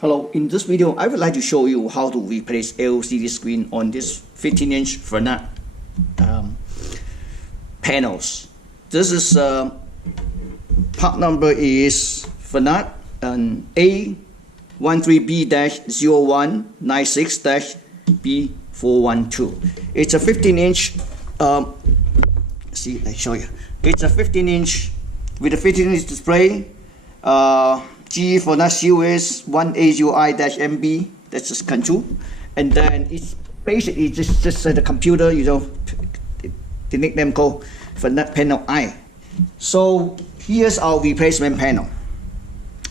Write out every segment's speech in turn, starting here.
Hello, in this video I would like to show you how to replace LCD screen on this 15-inch Fernat panels. This is part number is Fernat A13B-0196-B412. It's a 15-inch. See, I show you. It's a 15-inch with a 15-inch display. G for that COS 180I-MB, that's just control, and then it's basically just the computer, you know, the nickname called Fernat panel I. So here's our replacement panel.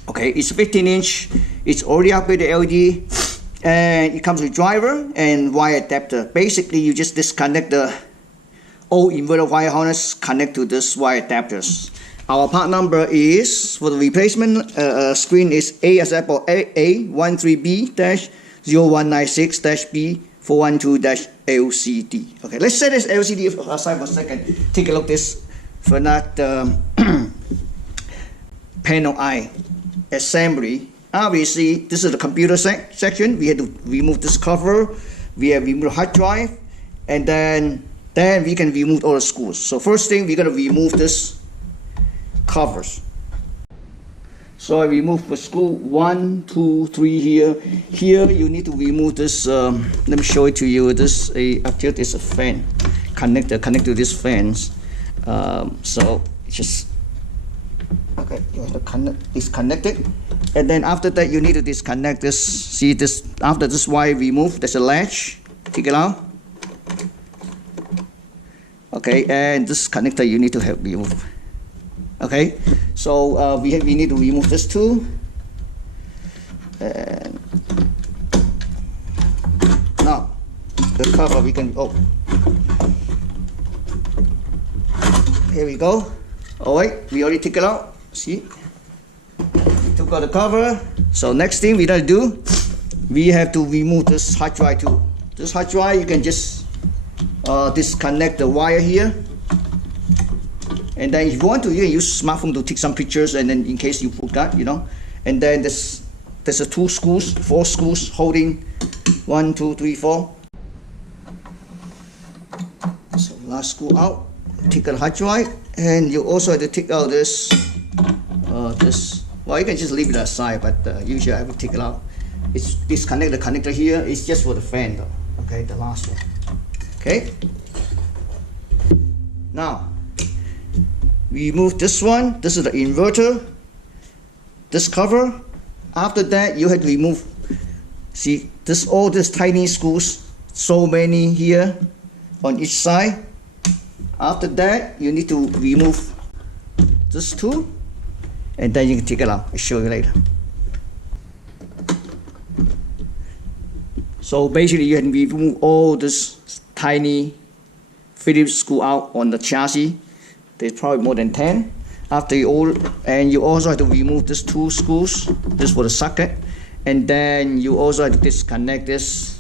Okay, it's 15-inch, it's already upgraded LED, and it comes with driver and wire adapter. Basically, you just disconnect the old inverter wire harness, connect to this wire adapters. Our part number is, for the replacement screen, is A13B-0196-B412-LCD. Okay, let's set this LCD aside for a second. Take a look at this Fernat panel I assembly. Obviously, this is the computer section. We had to remove this cover. We have removed the hard drive, and then we can remove all the screws. So first thing, we're gonna remove this covers. So I remove the screw 1, 2, 3 here. Here you need to remove this. Let me show it to you. This up here is a fan connector. Connect to these fans. So just okay. You have to connect. It's connected, and then after that you need to disconnect this. See this? After this wire removed, there's a latch. Take it out. Okay, and this connector you need to have removed. Okay, so we need to remove this too. And now the cover we can here we go. Alright, we already took it out. See, we took out the cover. So next thing we gotta do, we have to remove this hard drive too. This hard drive, you can just disconnect the wire here. And then if you want to, you can use smartphone to take some pictures, and then in case you forgot, you know. And then there's a 4 screws holding 1, 2, 3, 4. So last screw out, take out the hard drive, and you also have to take out this. Well, you can just leave it aside, but usually I would take it out. It's disconnect the connector here. It's just for the fan though. Okay, the last one. Okay. Now, remove this one. This is the inverter. This cover. After that, you have to remove. See, all these tiny screws. So many here on each side. After that, you need to remove this too, and then you can take it out. I'll show you later. So basically, you can remove all this tiny Phillips screw out on the chassis. There's probably more than 10. After you also have to remove these 2 screws. This for the socket, and then you also have to disconnect this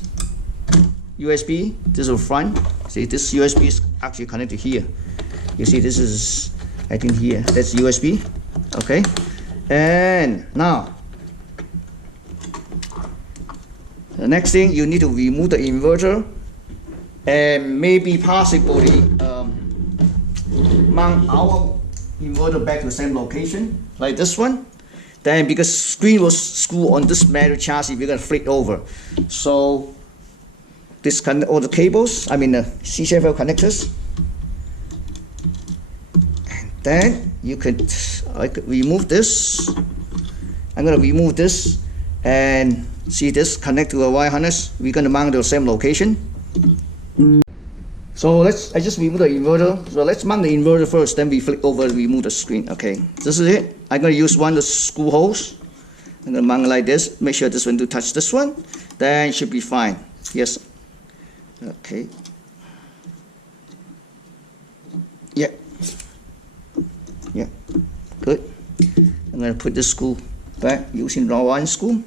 USB. This is the front. See, this USB is actually connected here. You see, this is I think here. That's USB. Okay, and now the next thing, you need to remove the inverter, and maybe possibly mount our inverter back to the same location, like this one. Then because screen was screwed on this metal chassis, we're gonna flip over. So disconnect all the cables, I mean the CCFL connectors. And then I could remove this. I'm gonna remove this, and see this connect to a wire harness. We're gonna mount to the same location. So I just remove the inverter. So let's mount the inverter first, then we flip over and remove the screen. Okay, this is it. I'm gonna use one of the screw holes. I'm gonna mount it like this. Make sure this one to touch this one. Then it should be fine. Yes. Okay. Yeah. Yeah. Good. I'm gonna put this screw back using raw one screw.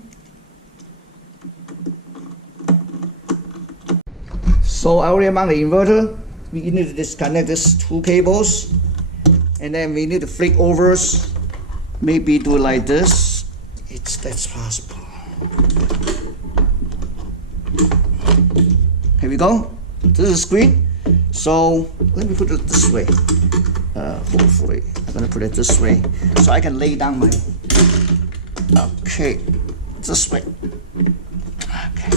So I already mounted the inverter. We need to disconnect these 2 cables, and then we need to flip over. Maybe do it like this. That's possible. Here we go. This is the screen. So let me put it this way. Hopefully, I'm gonna put it this way so I can lay down my. Okay, this way. Okay.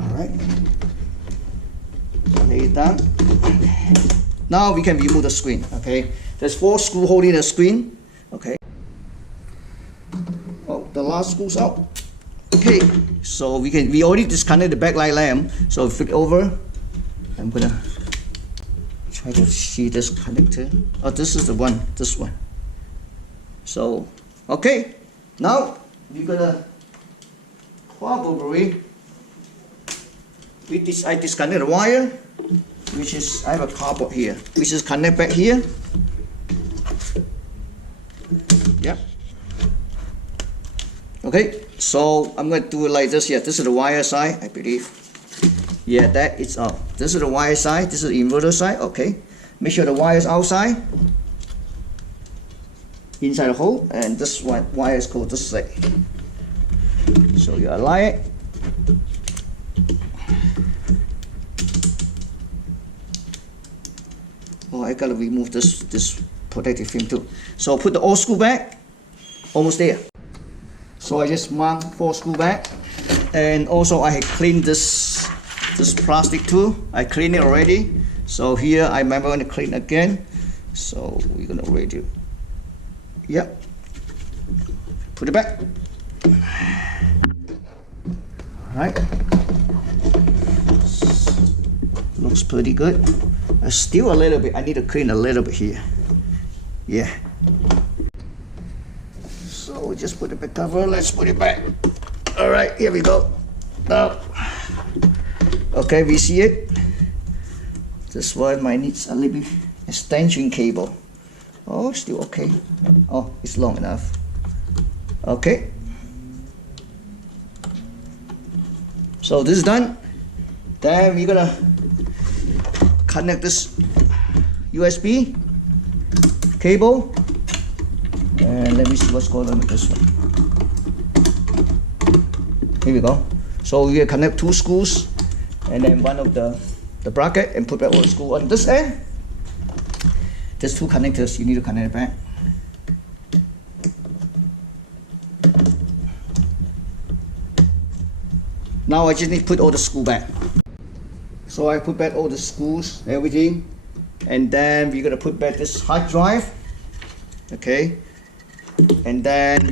All right. Lay it down. Okay. Now we can remove the screen. Okay. There's 4 screws holding the screen. Okay. Oh, the last screw's out. Okay. So we already disconnected the backlight lamp. So flip over. I'm gonna try to see this connector. Oh, this is the one. This one. So okay. Now we're gonna probably I disconnect the wire, which is I have a cardboard here, which is connect back here. Yep. Okay, so I'm going to do it like this here. This is the wire side, I believe. Yeah, that is out. This is the wire side. This is the inverter side. Okay. Make sure the wire is outside, inside the hole, and this one wire is called this side. So you align it. Oh, I gotta remove this protective film too. So put the old screw back. Almost there. So I just mount 4 screw back, and also I had cleaned this plastic too. I cleaned it already. So here I remember going to clean again. So we're gonna redo. Yep. Put it back. All right. Looks pretty good. Still a little bit. I need to clean a little bit here. Yeah. So we just put the back cover. Let's put it back. All right. Here we go. Now. Okay, we see it. This one might need a little bit extension cable. Oh, still okay. Oh, it's long enough. Okay. So this is done. Then we're gonna connect this USB cable, and let me see what's going on with this one. Here we go. So we connect 2 screws, and then one of the bracket, and put back all the screw on this end. There's 2 connectors. You need to connect it back. Now I just need to put all the screw back. So I put back all the screws, everything, and then we're gonna put back this hard drive. Okay, and then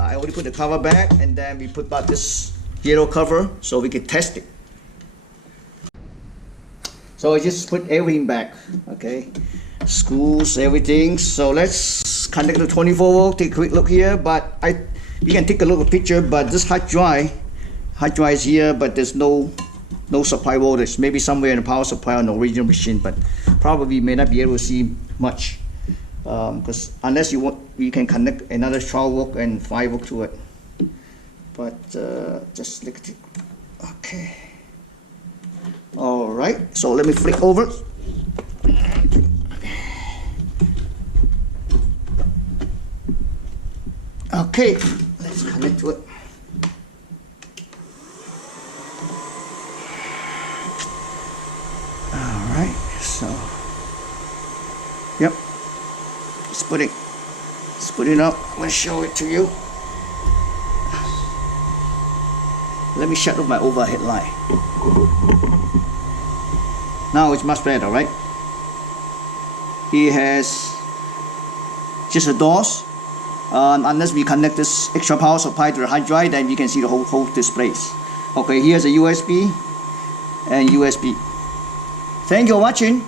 I already put the cover back, and then we put back this yellow cover so we can test it. So I just put everything back. Okay, screws, everything. So let's connect the 24 volt. Take a quick look here, but you can take a look at the picture. But this hard drive is here, but there's no supply voltage. Maybe somewhere in the power supply on the original machine, but probably may not be able to see much, because unless you can connect another 12 volt and 5 volt to it. But just look at it. Okay. All right. So let me flick over. Okay. Let's connect to it. So, yep, let's put it up. I'm going to show it to you. Let me shut off my overhead light. Now it's much better, right? It has just a DOS. Unless we connect this extra power supply to the hard drive, then we can see the whole displays. Okay, here's a USB and USB. Thank you for watching.